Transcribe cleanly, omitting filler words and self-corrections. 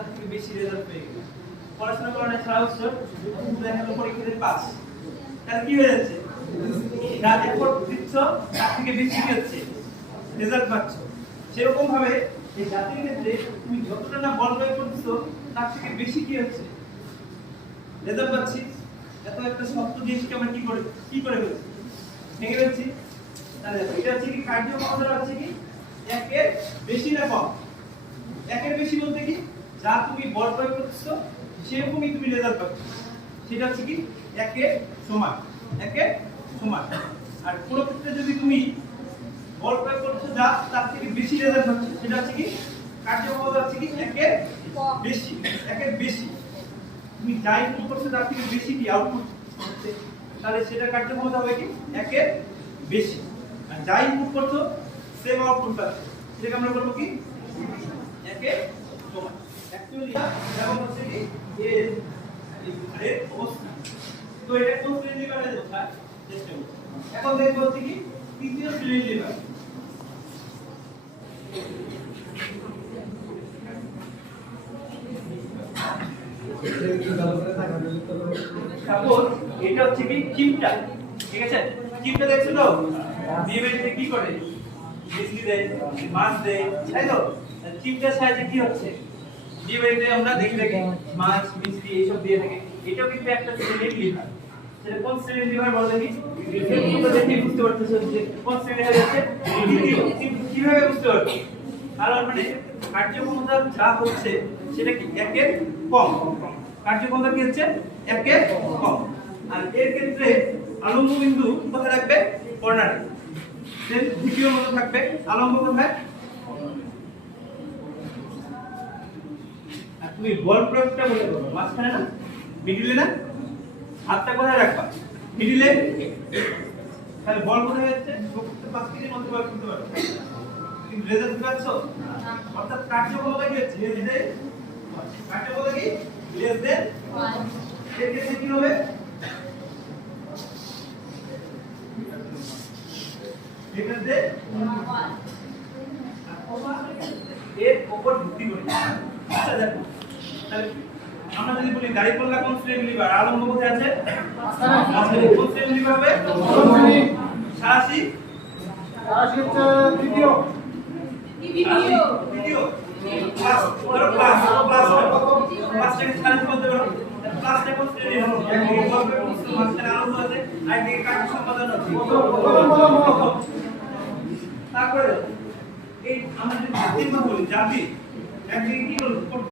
তার থেকে বেশি রেজাল্ট পেয়ে গেল, পড়াশোনা করানো সারা বছর দেখা গেল পরীক্ষাতে পাস, তাহলে কি হয়ে যাচ্ছে? যা এফোর্ট দিচ্ছ তার থেকে বেশি কি হচ্ছে? রেজাল্ট পাচ্ছ। সেরকম ভাবে এই জাতির ক্ষেত্রে তুমি যতটা না বল প্রয়োগ করছো তার থেকে বেশি কি হচ্ছে? রেজাল্ট পাচ্ছি। এত একটা শক্ত জিনিসকে আমরা কি করে ফেলছি? ভেঙে ফেলছি। তাহলে এটা হচ্ছে কি কার্যক্ষমতা হচ্ছে কি একের বেশি না কম? একের বেশি বলতে কি যা তুমি বল প্রয়োগ করছো সেরকমই তুমি রেজাল্ট পাচ্ছ, সেটা হচ্ছে কি একের সমান। একের সমান। আর পুরো ক্ষেত্রে যদি তুমি বল প্রয়োগ করছো যা তার থেকে বেশি রেজাল্ট পাচ্ছ সেটা হচ্ছে কি কার্যক্ষমতা হচ্ছে কি একের বেশি। একের বেশি তুমি যা ইনপুট করছো তার থেকে বেশি কি আউটপুট হচ্ছে, তাহলে সেটা কার্যক্ষমতা হবে কি একের বেশি। আর যা ইনপুট করছো সেম আউটপুট পাচ্ছে, সেটাকে আমরা বলবো কি একের সমান। অ্যাকচুয়ালি যেমন হচ্ছে কি এর অবস্থা, তো এটা কোন শ্রেণী লিভারের কথা চেষ্টা করব। এখন দেখব হচ্ছে কি তৃতীয় শ্রেণী লিভার। সাপোজ এটা হচ্ছে কি চিমটা, ঠিক আছে? চিমটা দেখছো তো বিয়ে বাড়িতে কি করে? মিষ্টি দেয়, মাছ দেয়, তাই তো? চিমটার সাহায্যে কি হচ্ছে? বিয়ে বাড়িতে আমরা দেখি মাছ মিষ্টি এইসব দিয়ে থাকে। এটাও কিন্তু একটা শ্রেণীর লিভার। সেটা কোন শ্রেণীর লিভার বলো দেখি? তোমরা দেখে বুঝতে পারতেছো যে কোন শ্রেণীর হচ্ছে দ্বিতীয়। কিন্তু কিভাবে বুঝতে পারছো? কারণ মানে কার্যক্ষমতা যা হচ্ছে সেটা কি একের কম। কার্যক্ষমতা কি হচ্ছে একের কম। আর এর ক্ষেত্রে আলম্ব বিন্দু কোথায় রাখবে? কর্নারে। দেন দ্বিতীয় মত থাকবে আলম্ব কোথায়? আর তুমি বল প্রয়োগটা বলে করো মাঝখানে না, মিডিলে না? হাতটা কোথায় রাখবা? মিডিলে। তাহলে বল কোথায় হচ্ছে? 5 কেজির মধ্যে বল করতে পারো, কিন্তু রেজাল্ট পাচ্ছ? অর্থাৎ কার্যক্ষমতা কি হচ্ছে? কার্যক্ষমতা কি লেস দেন 1। এর ক্ষেত্রে কি হবে? লেস দেন 1 এর উপর ভিত্তি করে। আচ্ছা দেখো, তাহলে আমরা যদি বলি গাড়ি পাল্লা কোন শ্রেণীর লিভার? আলম্ব কোথায় আছে? মাঝখানে। কোন শ্রেণীর লিভার হবে? সারাশি। সারাশি হচ্ছে তৃতীয়। তৃতীয় প্লাস ধরো প্লাস প্লাসটাকে সারাশি বলতে পারো। প্লাসটা কোন শ্রেণীর? একদিকে বলবে মাঝখানে আলম্ব আছে, আরেকদিকে কার্য সম্পাদন আছে। তারপরে এই আমরা যদি জাতির কথা বলি, জাতি একদিকে কি করব?